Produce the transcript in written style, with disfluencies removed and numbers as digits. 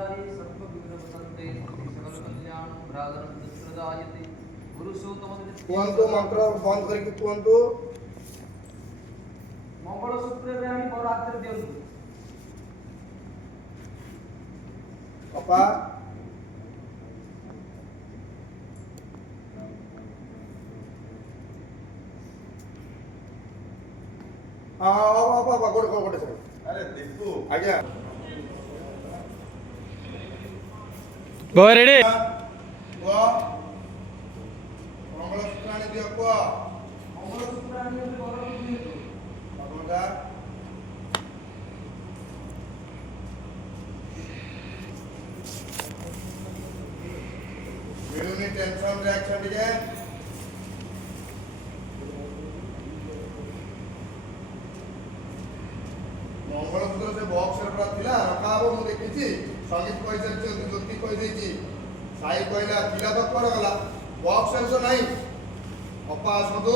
विघ्नहरि सर्वविघ्नोपशान्ते सकलकल्याणं भ्रातरं दुष्प्रदायते कुहतु मंत्र बंद करके कुहतु मंगलसूत्र रे हम बरात्र दियंतु अपा गोटे गोटे सर अरे दीपू आज्ञा गो रेडी मंगलसूत्र आनी दियो कुआ मंगलसूत्र आनी बरात्र दियंतु भगवता मिलुनी टेंशन रिएक्शन टिके मंगलसूत्र से बॉक्स रे पूरा थिला रखा हो मु देखिछि संगीत कहि सारछि ज्योति कहि देछि साई कहला थिला तो कर गला बॉक्स रे तो नहीं अपा आसतु